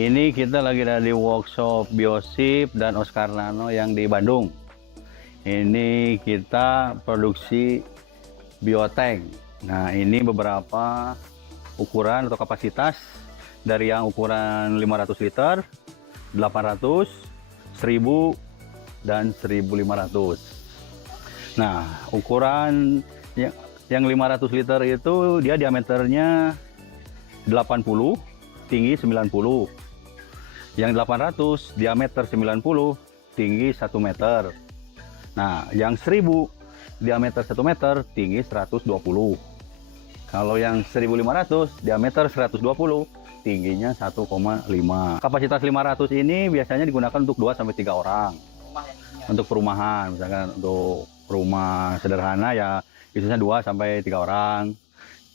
Ini kita lagi ada di workshop Biosip dan Oscar Nano yang di Bandung. Ini kita produksi biotank. Nah, ini beberapa ukuran atau kapasitas dari yang ukuran 500 liter, 800, 1000, dan 1500. Nah, ukuran yang 500 liter itu dia diameternya 80, tinggi 90. Yang 800 diameter 90, tinggi 1 meter. Nah, yang 1000 diameter 1 meter, tinggi 120. Kalau yang 1500 diameter 120, tingginya 1,5. Kapasitas 500 ini biasanya digunakan untuk 2 sampai 3 orang. Untuk perumahan, misalkan untuk rumah sederhana ya biasanya 2 sampai 3 orang.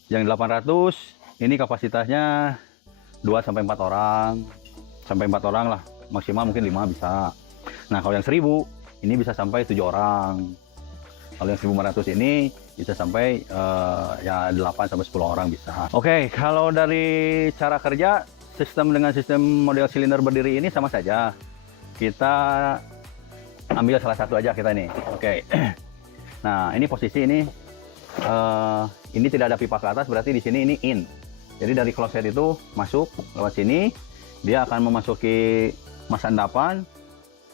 Yang 800 ini kapasitasnya 2 sampai 4 orang. Sampai 4 orang lah, maksimal mungkin 5 bisa. Nah, kalau yang 1000 ini bisa sampai 7 orang. Kalau yang 1500 ini bisa sampai ya 8 sampai 10 orang bisa. Oke, kalau dari cara kerja dengan sistem model silinder berdiri ini sama saja. Kita ambil salah satu aja kita ini. Oke. Nah, ini posisi ini tidak ada pipa ke atas, berarti di sini ini in. Jadi dari kloset itu masuk lewat sini. Dia akan memasuki mas endapan,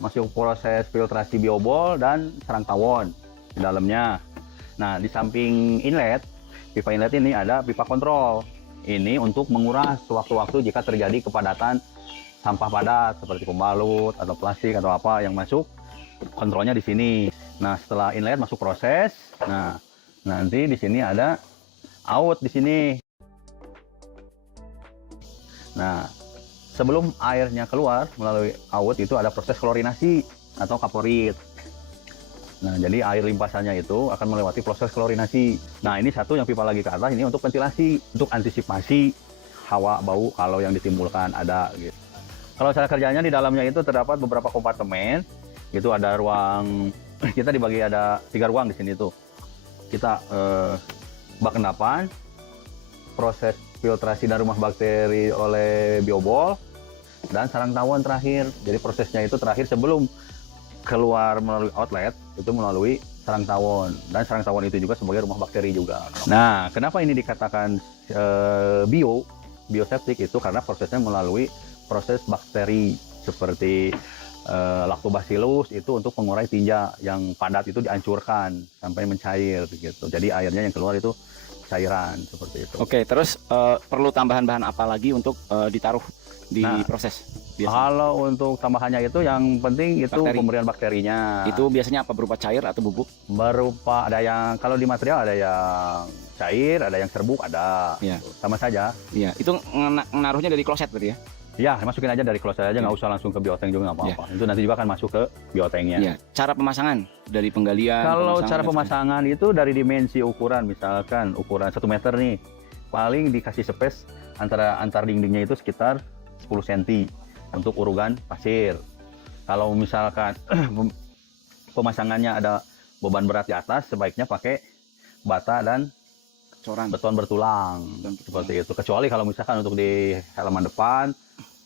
masuk proses filtrasi biobol dan sarang tawon di dalamnya. Nah, di samping inlet, pipa inlet ini ada pipa kontrol. Ini untuk menguras sewaktu-waktu jika terjadi kepadatan sampah padat seperti pembalut atau plastik atau apa yang masuk, kontrolnya di sini. Nah, setelah inlet masuk proses, nah nanti di sini ada out di sini. Nah, sebelum airnya keluar melalui out itu ada proses klorinasi atau kaporit. Nah, jadi air limpasannya itu akan melewati proses klorinasi. Nah, ini satu yang pipa lagi ke atas, ini untuk ventilasi, untuk antisipasi hawa bau kalau yang ditimbulkan ada gitu. Kalau cara kerjanya di dalamnya itu terdapat beberapa kompartemen. Itu ada ruang, kita dibagi ada 3 ruang di sini tuh. Kita bak endapan, proses filtrasi dan rumah bakteri oleh biobol, dan sarang tawon terakhir. Jadi prosesnya itu terakhir sebelum keluar melalui outlet, itu melalui sarang tawon. Dan sarang tawon itu juga sebagai rumah bakteri juga. Nah, kenapa ini dikatakan bioseptik itu karena prosesnya melalui proses bakteri seperti Lactobacillus itu untuk mengurai tinja yang padat itu dihancurkan sampai mencair gitu. Jadi airnya yang keluar itu cairan seperti itu. Oke, terus perlu tambahan bahan apa lagi untuk ditaruh di proses? Biasanya? Kalau untuk tambahannya itu yang penting itu pemberian bakterinya. Itu biasanya apa, berupa cair atau bubuk? Berupa ada yang kalau di material ada yang cair, ada yang serbuk, ada. Ya. Sama saja. Iya, itu menaruhnya dari kloset berarti ya? Ya, masukin aja dari kloset aja, nggak usah langsung ke biotank juga nggak apa-apa. Itu nanti juga akan masuk ke biotanknya. Iya. Cara pemasangan dari penggalian? Kalau cara pemasangan itu dari dimensi ukuran, misalkan ukuran 1 meter nih, paling dikasih space antar dindingnya itu sekitar 10 cm untuk urugan pasir. Kalau misalkan pemasangannya ada beban berat di atas, sebaiknya pakai bata dan beton bertulang seperti itu. Kecuali kalau misalkan untuk di halaman depan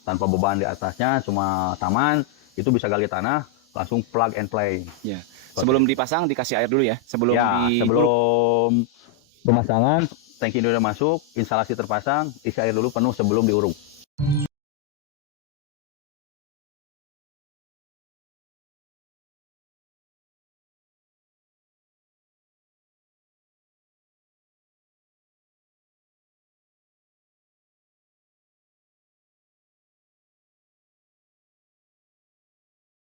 tanpa beban di atasnya, cuma taman, itu bisa gali tanah, langsung plug and play. Ya. Sebelum dipasang dikasih air dulu ya? Sebelum pemasangan, tangki ini udah masuk, instalasi terpasang, isi air dulu penuh sebelum diuruk.